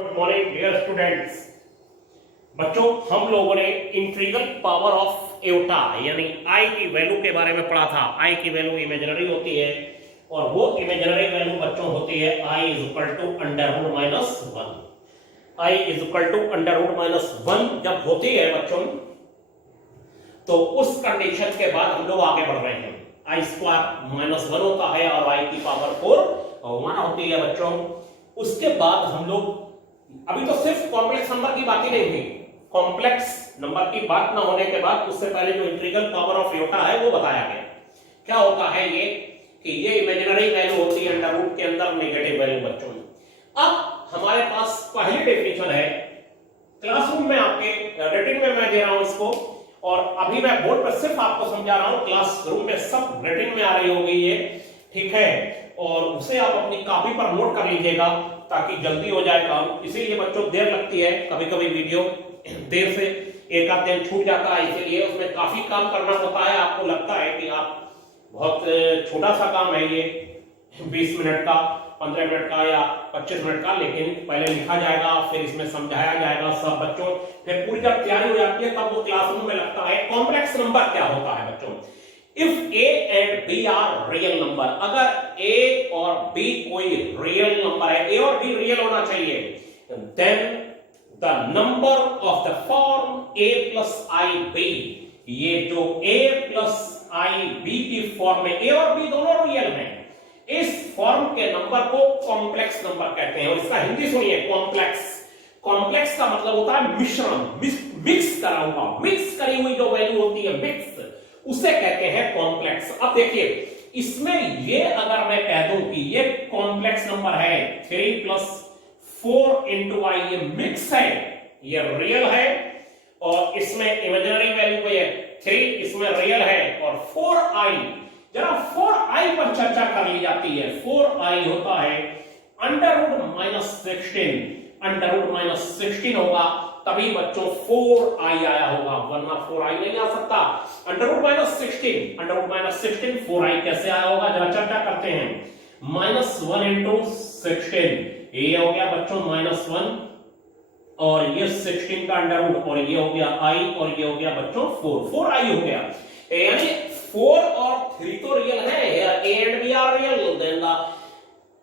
Good morning dear students. बच्चों, हम लोगों ने इंटीग्रल पावर ऑफ एयोटा यानी आई की वैल्यू के बारे में पढ़ा था। आई की वैल्यू इमेजिनरी होती है और वो इमेजिनरी वैल्यू बच्चों होती है i is equal to under root minus one. I is equal to under root minus one जब होती है बच्चों, तो उस कंडीशन के बाद हम लोग आगे बढ़ रहे हैं। आई स्क्वायर माइनस वन होता है और आई की पावर 4 होती है बच्चों। उसके बाद हम लोग अभी तो सिर्फ कॉम्प्लेक्स नंबर की बात ही नहीं हुई। कॉम्प्लेक्स नंबर की बात ना होने के बाद उससे पहले जो इंटीग्रल पावर ऑफ एयोटा है वो बताया गया। क्या होता है ये कि ये इमेजिनरी वैल्यू होती है अंडर रूट के अंदर नेगेटिव वैल्यू बच्चों। अब हमारे पास पहली डेफिनेशन है, क्लासरूम में आपके रेटिंग में मैं दे रहा हूं इसको, और अभी मैं बोर्ड पर सिर्फ आपको समझा रहा हूं। क्लासरूम में सब रेटिंग में आ रही होगी ये, ठीक है, और उसे आप अपनी कॉपी पर नोट कर लीजिएगा ताकि जल्दी हो जाए काम। इसीलिए बच्चों देर लगती है, कभी कभी वीडियो देर से एक आध दिन छूट जाता है, इसीलिए उसमें काफी काम करना होता है। आपको लगता है कि आप बहुत छोटा सा काम है ये, 20 मिनट का, 15 मिनट का या 25 मिनट का, लेकिन पहले लिखा जाएगा फिर इसमें समझाया जाएगा सब बच्चों। फिर पूरी जब तैयारी हो जाती है तब वो क्लासरूम में लगता है। कॉम्प्लेक्स नंबर क्या होता है बच्चों? If A and B are real number, अगर ए और बी कोई रियल नंबर है, ए और बी रियल होना चाहिए, then the number of the form A plus I B, ये जो ए प्लस आई बी की फॉर्म में ए और बी दोनों रियल हैं, इस फॉर्म के नंबर को कॉम्प्लेक्स नंबर कहते हैं। और इसका हिंदी सुनिए, कॉम्प्लेक्स। कॉम्प्लेक्स का मतलब होता है मिश्रण, मिक्स करा हुआ, मिक्स करी हुई जो वैल्यू होती है, मिक्स, उसे कहते हैं कॉम्प्लेक्स। अब देखिए इसमें ये अगर मैं कह दूं कि ये कॉम्प्लेक्स नंबर है 3 प्लस 4 इंटू आई, ये मिक्स है, ये रियल है, और इसमें इमेजिनरी वैल्यू को ये 3 इसमें रियल है, और 4i, जरा 4i पर चर्चा कर ली जाती है। 4i होता है under root minus 16, under root minus 16 होगा तभी बच्चों 4i आया होगा, वरना 4i नहीं आ सकता। Under root minus 16, under root minus 16 4i कैसे आया होगा जरा चर्चा करते हैं। माइनस 1 इंटू 16, ये हो गया बच्चों माइनस 1, और ये 16 का अंडर रूट, और ये हो गया i, और ये हो गया बच्चों 4i हो गया। यानी 4 और 3 तो रियल है, a and b are real, then the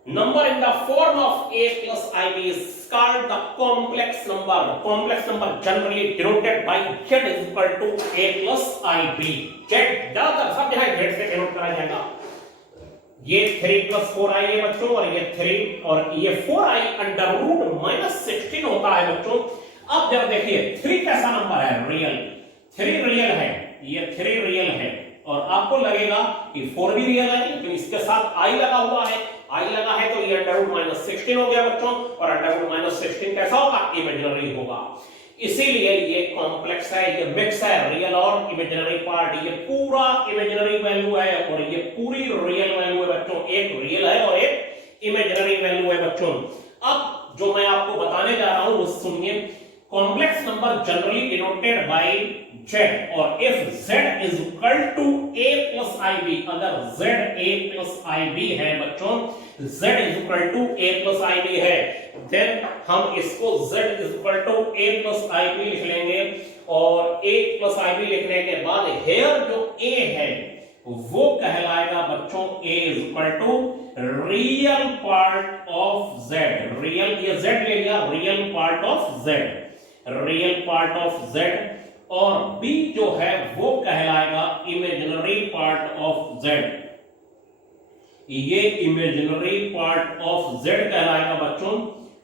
number in the form of a plus ib is called the complex number. Complex number generally denoted by z is equal to a plus ib. z ज्यादातर सब जगह z से denote करा जाएगा। ये 3 plus 4i है बच्चों, और ये 3 और ये 4i अंडर रूट माइनस 16 होता है बच्चों। अब जब देखिए 3 कैसा नंबर है? रियल। 3 रियल है, ये 3 रियल है, और आपको लगेगा कि 4 भी रियल है, लेकिन इसके साथ i लगा हुआ है। i लगा है तो ये अंडर रूट माइनस 16 हो गया बच्चों, और अंडर रूट माइनस 16 कैसा होगा? इमेजिनरी होगा। इसीलिए ये कॉम्प्लेक्स है, ये मिक्स है, रियल और इमेजिनरी पार्ट। ये पूरा इमेजिनरी वैल्यू है और ये पूरी रियल वैल्यू है बच्चों। एक रियल है और एक इमेजिनरी वैल्यू है बच्चों। अब जो मैं आपको बताने जा रहा हूं वो सुनिए। Complex number generally denoted by z, और if z is equal to a plus ib, अगर z a प्लस ib है बच्चों, z is equal to a plus ib है, देन हम इसको z is equal to a plus ib लिख लेंगे, और a प्लस ib लिखने के बाद हेयर जो a है वो कहलाएगा बच्चों a is equal to real part of z। Real, ये z ले लिया, real part of z, real part of z, और b जो है वो कहलाएगा इमेजिनरी पार्ट ऑफ z। ये इमेजिनरी पार्ट ऑफ z कहलाएगा बच्चों,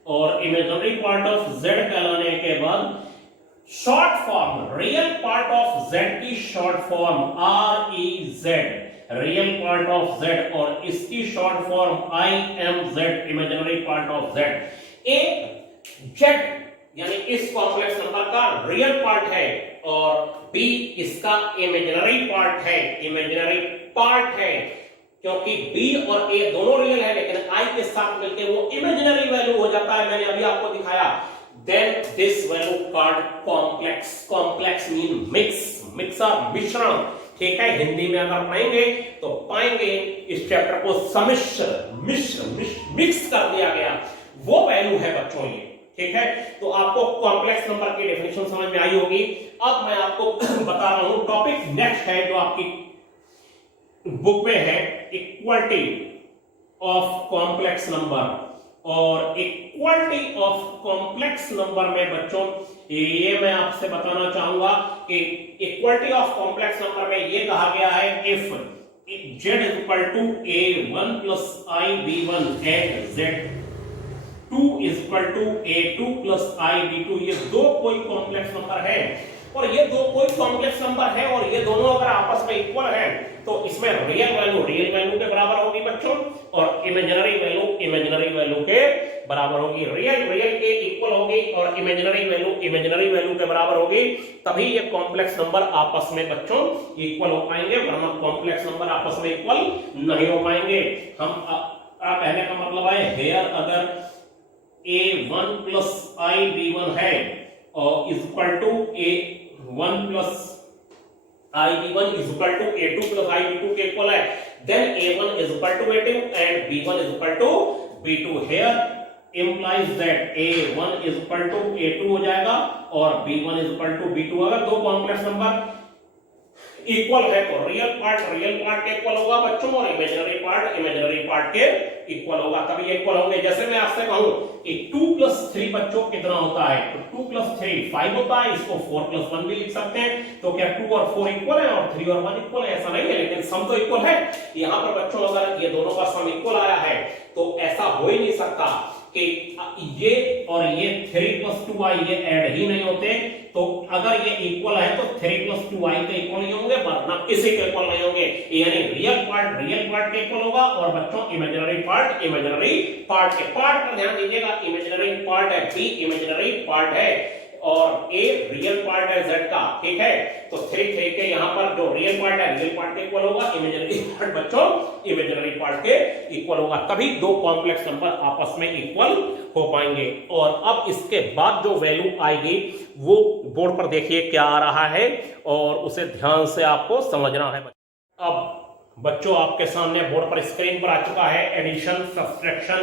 और इमेजिनरी पार्ट ऑफ z कहलाने के बाद short form real part of z की short form REZ, real part of z, और इसकी short form IMZ, imaginary part of z। एक z यानी इस कॉम्प्लेक्स नंबर का रियल पार्ट है, और b इसका इमेजिनरी पार्ट है, इमेजिनरी पार्ट है, क्योंकि b और a दोनों रियल है, लेकिन i के साथ मिलकर वो इमेजिनरी वैल्यू हो जाता है। मैंने अभी आपको दिखाया। Then this value called complex. Complex mean mix, mixer, मिश्रण, ठीक है। हिंदी में अगर पढ़ेंगे तो पाएंगे इस चैप्टर को सम्मिश्र, मिश्र, मिक्स कर दिया गया, वो वैल्यू है बच्चों ये। ठीक है, तो आपको कॉम्प्लेक्स नंबर की डेफिनेशन समझ में आई होगी। अब मैं आपको बता रहा हूं टॉपिक नेक्स्ट है जो आपकी बुक में है, इक्वालिटी ऑफ कॉम्प्लेक्स नंबर। और इक्वालिटी ऑफ कॉम्प्लेक्स नंबर में बच्चों ये मैं आपसे बताना चाहूंगा कि इक्वालिटी ऑफ कॉम्प्लेक्स नंबर में ये कहा गया है if z is equal to a1 plus ib1 and z2 is equal to a2 plus ib2, ये दो कोई कॉम्प्लेक्स नंबर है और ये दो कोई कॉम्प्लेक्स नंबर है और ये दोनों अगर आपस में इक्वल है तो इसमें रियल वैल्यू के बराबर होगी बच्चों और इमेजिनरी वैल्यू के बराबर होगी। रियल के इक्वल होगी और इमेजिनरी वैल्यू के बराबर होगी, तभी ये कॉम्प्लेक्स नंबर आपस में बच्चों इक्वल हो पाएंगे, वरना कॉम्प्लेक्स नंबर आपस में इक्वल नहीं हो पाएंगे। हम कहने का मतलब है हेयर अगर a1 प्लस ib1 है और is equal to a1 plus ib1 is equal to a2 plus ib2 के इक्वल है, then a1 is equal to a2 and b1 is equal to b2। here implies that a1 is equal to a2 हो जाएगा और b1 is equal to b2। अगर दो complex number equal है तो real part के equal होगा बच्चों और इमेजिनरी पार्ट के इक्वल होगा, तभी इक्वल होंगे। जैसे मैं आपसे कहूं कि 2 प्लस 3 बच्चों कितना होता है, तो 2 प्लस 3 5 होता है, इसको 4 प्लस 1 भी लिख सकते हैं। तो क्या 2 और 4 इक्वल है और 3 और 1 इक्वल है? ऐसा नहीं है, लेकिन सम तो इक्वल है। यहाँ पर बच्चों अगर ये दोनों का सम इक्वल आया है तो ऐसा हो ही नहीं सकता कि ये और ये 3 प्लस 2i ये ऐड ही नहीं होते। तो अगर ये इक्वल है तो 3 प्लस 2i के इक्वल नहीं होंगे, वरना किसी के इक्वल नहीं होंगे। यानी रियल पार्ट के इक्वल होगा और बच्चों इमेजिनरी पार्ट के पार्ट पर ध्यान दीजिएगा। इमेजिनरी पार्ट है b, इमेजिनरी पार्ट है और a रियल पार्ट है z का, ठीक है। तो 3 के यहाँ पर जो रियल पार्ट है रियल पार्ट के इक्वल होगा, इमेजिनरी पार्ट बच्चों इमेजिनरी पार्ट के इक्वल होगा, तभी दो कॉम्प्लेक्स नंबर आपस में इक्वल हो पाएंगे। और अब इसके बाद जो वैल्यू आएगी वो बोर्ड पर देखिए क्या आ रहा है और उसे ध्यान से आपको समझना है। अब बच्चों आपके सामने बोर्ड पर स्क्रीन पर आ चुका है addition, subtraction,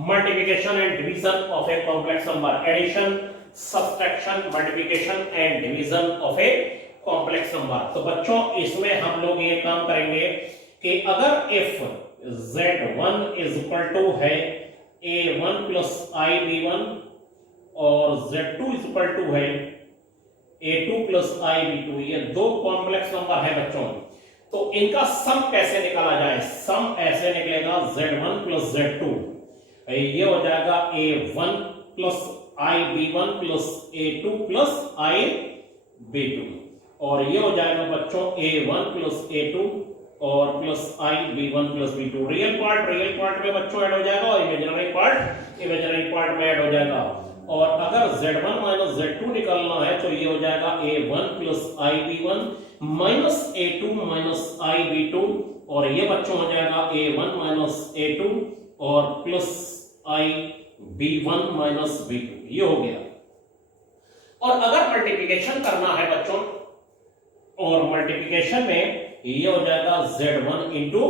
multiplication and division of a complex number. Addition, subtraction, multiplication and division of a complex number. तो बच्चों इसमें हम लोग ये काम करेंगे कि अगर if z1 is equal to है a1 प्लस ib1 और z2 इज इक्वल टू है a2 प्लस ib2, ये दो कॉम्प्लेक्स नंबर है बच्चों, तो इनका सम कैसे निकाला जाए? सम ऐसे निकलेगा z1 प्लस z2, ये हो जाएगा a1 plus ib1 plus a2 plus ib2 और ये हो जाएगा बच्चों a1 प्लस a2 और plus ib1 plus b2। Real part में बच्चों ऐड हो जाएगा और इमेजिनरी पार्ट में ऐड हो जाएगा। और अगर z1 माइनस z2 निकालना है तो ये हो जाएगा a1 plus ib1 minus a2 minus ib2 और ये बच्चों हो जाएगा a1 माइनस a2 और प्लस ib1 माइनस b2, ये हो गया। और अगर मल्टीप्लिकेशन करना है बच्चों, और मल्टीप्लिकेशन में ये हो जाएगा z1 इंटू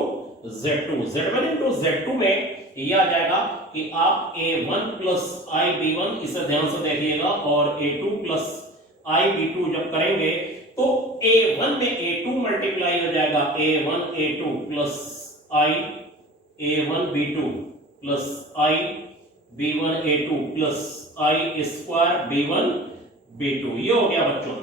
z2 में ये आ जाएगा कि आप a1 प्लस ib1 इसे ध्यान से देखिएगा और a2 प्लस ib2 जब करेंगे तो a1 में a2 मल्टीप्लाई हो जाएगा, a1 a2 plus a1 b2 plus b1 a2 plus square b1 b2, ये हो गया बच्चों।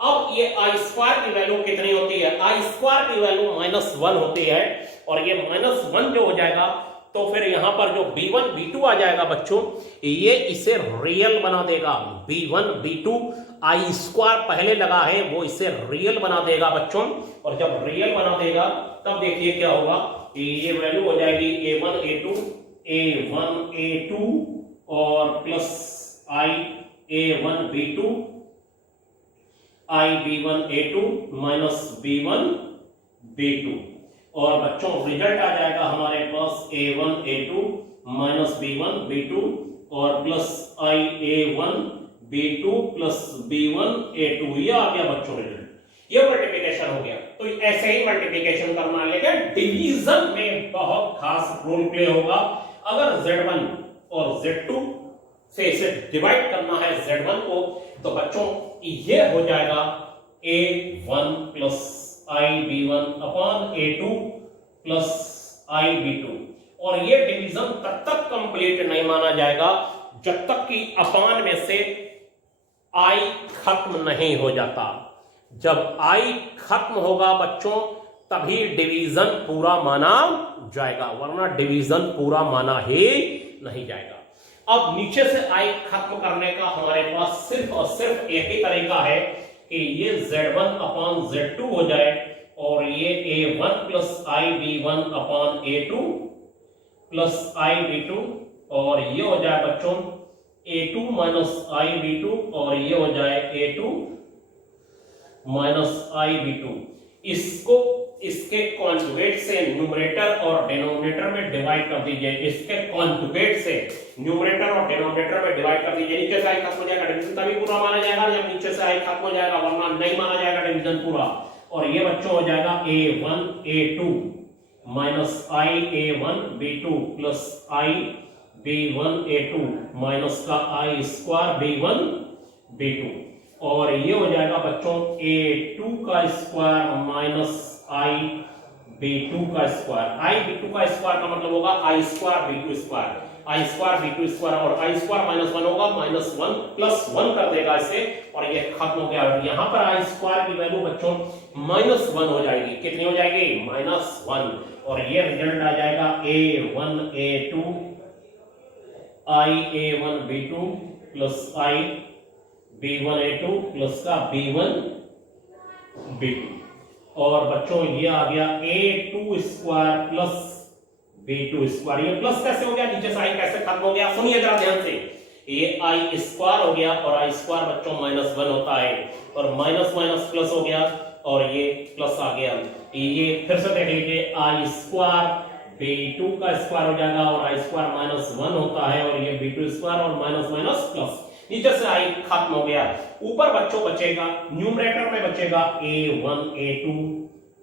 अब ये आई स्क्वायर की वैल्यू कितनी होती है? आई स्क्वायर की वैल्यू -1 होती है और ये -1 जो हो जाएगा तो फिर यहां पर जो b1 b2 आ जाएगा बच्चों, ये इसे रियल बना देगा। b1 b2 आई स्क्वायर पहले लगा है वो इसे रियल बना देगा बच्चों, और जब रियल बना देगा तब देखिए क्या होगा, ये वैल्यू हो जाएगी a1 a2 और plus a1 b2 b1 a2 minus b1 b2 और बच्चों रिजल्ट आ जाएगा हमारे पास a1 a2 minus b1 b2 और plus a1 b2 plus b1 a2, ये आ गया बच्चों रिजल्ट। ये मल्टीप्लिकेशन हो गया। तो ऐसे ही मल्टीप्लिकेशन करना, लेकिन डिवीजन में बहुत खास रोल प्ले होगा। अगर z1 और z2 से इसे डिवाइड करना है Z1 को, तो बच्चों ये हो जाएगा A1 plus IB1 upon A2 plus IB2। और ये डिवीजन तब तक कंप्लीट नहीं माना जाएगा जब तक कि अपान में से I खत्म नहीं हो जाता। जब I खत्म होगा बच्चों तभी डिवीजन पूरा माना जाएगा, वरना डिवीजन पूरा माना ही नहीं जाएगा। अब नीचे से I खत्म करने का हमारे पास सिर्फ और सिर्फ एक ही तरीका है कि ये Z1 अपॉन Z2 हो जाए और ये A1 plus IB1 upon A2 plus IB2, और ये हो जाए बच्चों A2 माइनस IB2, और ये हो जाए A2 माइनस IB2। इसको इसके कॉन्जुगेट से न्यूमरेटर और डिनोमिनेटर में डिवाइड कर दीजिए, इसके कॉन्जुगेट से न्यूमरेटर और डिनोमिनेटर में डिवाइड कर दीजिए। नीचे से I खत्म हो जाएगा, डिवीजन तभी पूरा माना जाएगा जब नीचे से I खत्म हो जाएगा, वरना नहीं माना जाएगा डिवीजन पूरा। और ये बच्चों हो जाएगा A1 A2 minus I A1 B2 plus I B1 A2 minus का I स्क्वायर B1 B2, और ये हो जाएगा बच्चों A2 का स्क्वायर माइनस I B2 का स्क्वायर। I B2 का स्क्वायर का मतलब होगा I square B2 square, I square B2 square, और I स्क्वायर माइनस 1 होगा, माइनस 1 प्लस 1 कर देगा इसे, और ये खत्म हो गया। यहाँ पर I स्क्वायर की वैल्यू बच्चों माइनस 1 हो जाएगी। कितनी हो जाएगी? माइनस 1, और ये रिजल्ट आ जाएगा A1 A2 I A1 B2 plus I B1 A2 plus का B1 B2, और बच्चों ये आ गया A2 square plus B2 square. ये प्लस कैसे हो गया? नीचे से I कैसे खत्म हो गया? सुनिए जरा ध्यान से, ये I स्क्वायर हो गया और I स्क्वायर बच्चों माइनस 1 होता है, और माइनस माइनस प्लस हो गया और ये प्लस आ गया। ये फिर से देख लीजिए, I स्क्वायर B2 का स्क्वायर हो जाएगा और I स्क्वायर माइनस 1 होता है, और ये B2 स्क्वायर और माइनस माइनस प्लस, नीचे से I खत्म हो गया। ऊपर बच्चों बचेगा, न्यूमरेटर में बचेगा A1 A2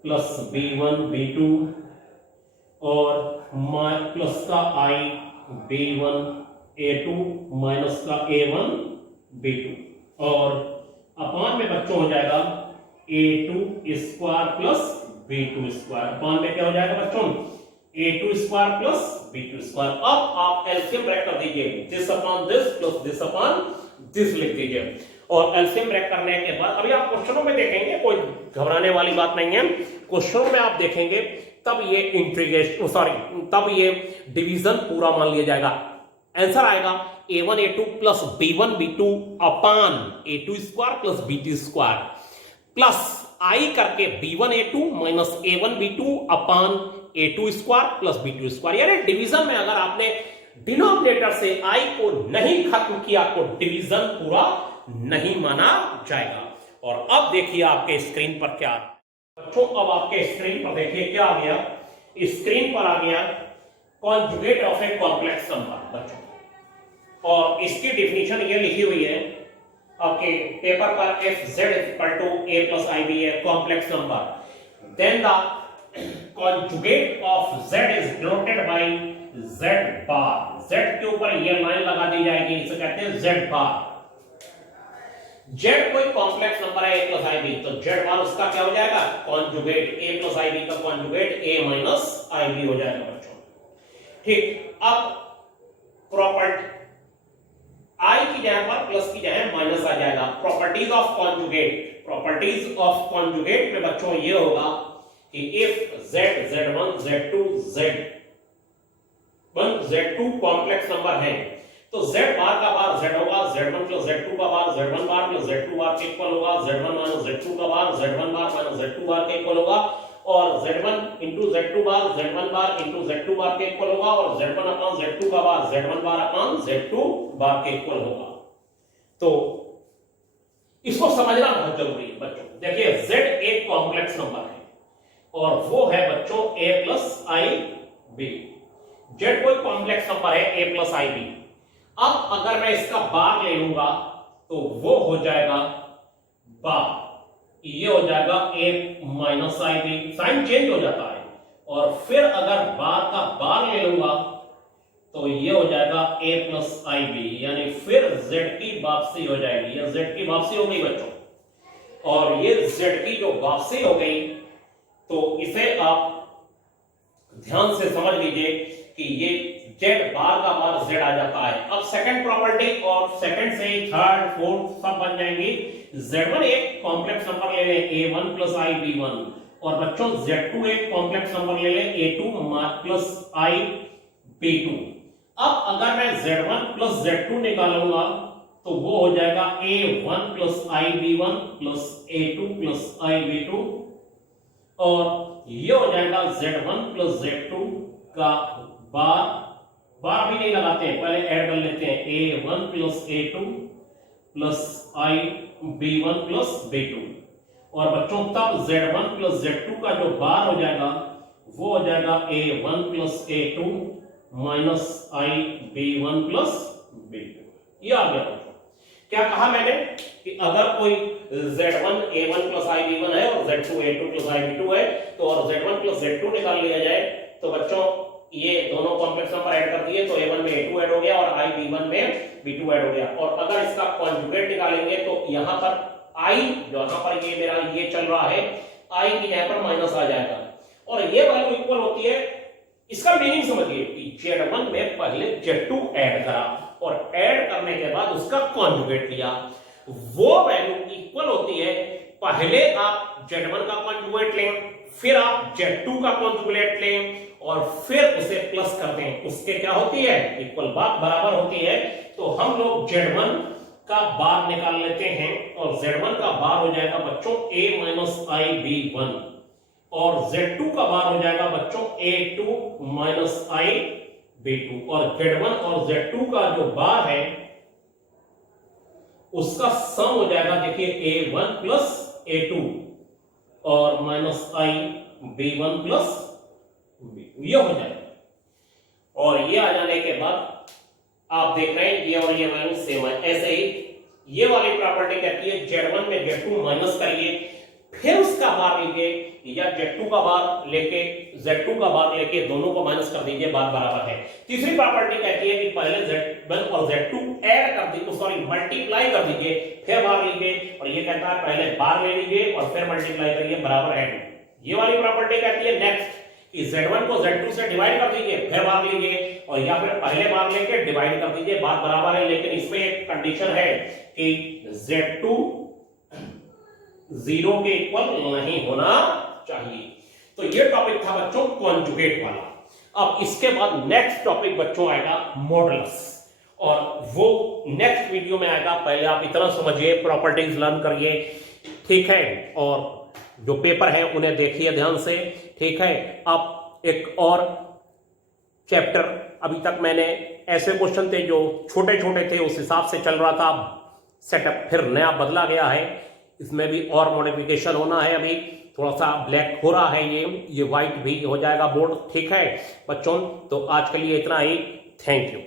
plus B1 B2 और प्लस का I B1 A2 माइनस का A1 B2, और अपान में बच्चों हो जाएगा A2 square plus B2 square. अपान में क्या हो जाएगा बच्चों? A2 square plus B2 square. अब आप एलसीएम ब्रेक कर दीजिए, this upon this plus this upon this लिख दीजिए, और एलसीएम ब्रेक करने के बाद अभी आप क्वेश्चनों में देखेंगे, कोई घबराने वाली बात नहीं है। क्वेश्चनों में आप देखेंगे तब ये इंटीग्रेशन तब ये डिवीजन पूरा मान लिया जाएगा। आंसर आएगा A1 A2 plus B1 B2 upon A2 square plus B2 square plus I करके B1 A2 minus A1 B2 अपान A2 square plus B2 square. यानी डिवीजन में अगर आपने डिनोमिनेटर से I को नहीं खत्म किया तो डिवीजन पूरा नहीं माना जाएगा। और अब देखिए आपके स्क्रीन पर क्या, बच्चों अब आपके स्क्रीन पर देखिए क्या आ गया। स्क्रीन पर आ गया conjugate of a complex number बच्चों, और इसकी डेफिनेशन ये लिखी हुई है आपके पेपर पर, if z equal to A plus I B a complex number, then the conjugate of z is denoted by z bar. Z के ऊपर ये लाइन लगा दी जाएगी, इसे कहते हैं जेड बार। जेड कोई कॉम्प्लेक्स नंबर है ए प्लस आई बी, तो जेड बार उसका क्या हो जाएगा? Conjugate. A plus I B का conjugate A minus I B हो जाएगा बच्चों। ठीक, अब प्रॉपर्टी आई की जगह पर प्लस की जगह माइनस आ जाएगा। Properties of conjugate, properties of conjugate में बच्चों ये होगा कि if z z1 z2 z1 z2 complex number है तो z बार का बार z होगा, z1 प्लस z2 का बार z1 बार प्लस z2 बार के इक्वल होगा, z1 माइनस z2 का बार z1 बार माइनस z2 बार के इक्वल होगा, और z1 इंटू z2 बार z1 बार इंटू z2 बार के इक्वल होगा, और z1 अपॉन z2 का बार z1 बार अपॉन z2 बार के इक्वल होगा। तो इसको समझना बहुत जरूरी है बच्चों। देखिए z एक कॉम्प्लेक्स नंबर है और वो है बच्चों a plus I B. z कोई कॉम्प्लेक्स नंबर है a प्लस आई बी। अब अगर मैं इसका बार ले लूंगा तो वो हो जाएगा बार, ये हो जाएगा a minus I B, sign change हो जाता है। और फिर अगर बार का बार ले लूंगा तो ये हो जाएगा a प्लस आई बी, यानी फिर z की वापसी हो जाएगी, या z की वापसी हो गई बच्चों। और ये z की जो वापसी हो गई तो इसे आप ध्यान से समझ लीजिए कि ये z बार का बार z आ जाता है। अब सेकंड प्रॉपर्टी, और सेकंड से थर्ड फोर्थ सब बन जाएंगी। z1 एक कॉम्प्लेक्स नंबर ले लें a1 प्लस आई b1, और बच्चों z2 एक कॉम्प्लेक्स नंबर ले लें a2 प्लस आई b2। अब अगर मैं z1 प्लस z2 निकालूंगा तो वो हो जाएगा a1 प्लस आई b1 प्लस a2 प्लस आई b2, और ये हो जाएगा z1 प्लस z2 का बार भी नहीं लगाते हैं, पहले ऐड कर लेते हैं a1 प्लस a2 प्लस आई b1 प्लस b2। और बच्चों तब z1 प्लस z2 का जो बार हो जाएगा वो हो जाएगा a1 प्लस a2 माइनस आई b1 प्लस b2। ये आ गया बच्चों। क्या कहा मैंने कि अगर कोई z1 a1 प्लस आई b1 है और z2 a2 प्लस आई b2 है, तो और z1 प्लस z2 निकाल लिया जाए तो बच्चों ये दोनों कॉम्प्लेक्स नंबर ऐड कर दिए तो a1 में a2 ऐड हो गया और आई b1 में b2 ऐड हो गया। और अगर इसका कॉन्जुगेट निकालेंगे तो यहां पर i, जहां पर ये मेरा ये चल रहा है, i की जगह पर माइनस आ जाएगा और ये वैल्यू इक्वल होती है। इसका मीनिंग समझिए कि z1 में पहले z2 ऐड करा और ऐड करने के बाद उसका कॉन्जुगेट लिया, वो वैल्यू इक्वल होती है पहले आप z1 का कॉन्जुगेट लें, फिर आप z2 का कॉन्जुगेट लें और फिर उसे प्लस कर दें, उसके क्या होती है, इक्वल बात बराबर होती है। तो हम लोग z1 का बार निकाल लेते हैं और z1 का बार हो जाएगा बच्चों a माइनस आई b1 और z2 का बार हो जाएगा बच्चों a2 माइनस आई b2। और z1 और z2 का जो बार है उसका सम हो जाएगा, देखिए a1 प्लस a2 और माइनस आई b1 प्लस b2, ये हो जाएगा। और ये आ जाने के बाद आप देख रहे हैं ये और ये वैल्यू सेम है। ऐसे ही ये वाली प्रॉपर्टी कहती है z1 में z2 माइनस करिए, फिर उसका बार लीजिए या z2 का बार लेके z2 का बार लेके दोनों को माइनस कर दीजिए, बात बराबर है। तीसरी प्रॉपर्टी कहती है कि पहले z1 और z2 ऐड कर दीजिए, सॉरी मल्टीप्लाई कर दीजिए, फिर बार लीजिए, और ये कहता है पहले बार ले लीजिए और फिर मल्टीप्लाई करिए, बराबर है। ये वाली प्रॉपर्टी कहती है नेक्स्ट कि z1 को z2 से डिवाइड कर दीजिए, फिर बार लीजिए, और या फिर पहले बार लेके डिवाइड कर दीजिए, बात बराबर है। लेकिन इसमें एक कंडीशन है कि z2 0 के इक्वल नहीं होना चाहिए। तो ये टॉपिक था बच्चों कॉन्जुगेट वाला। अब इसके बाद नेक्स्ट टॉपिक बच्चों आएगा मॉडुलस, और वो नेक्स्ट वीडियो में आएगा। पहले आप इतना समझिए, प्रॉपर्टीज लर्न करिए, ठीक है, और जो पेपर है उन्हें देखिए ध्यान से, ठीक है। अब एक और चैप्टर, अभी तक मैंने ऐसे क्वेश्चन थे जो छोटे छोटे थे उस हिसाब से चल रहा था, सेटअप फिर नया बदला गया है, इसमें भी और मॉडिफिकेशन होना है। अभी थोड़ा सा ब्लैक हो रहा है, ये व्हाइट भी हो जाएगा बोर्ड, ठीक है बच्चों। तो आज के लिए इतना ही, थैंक यू।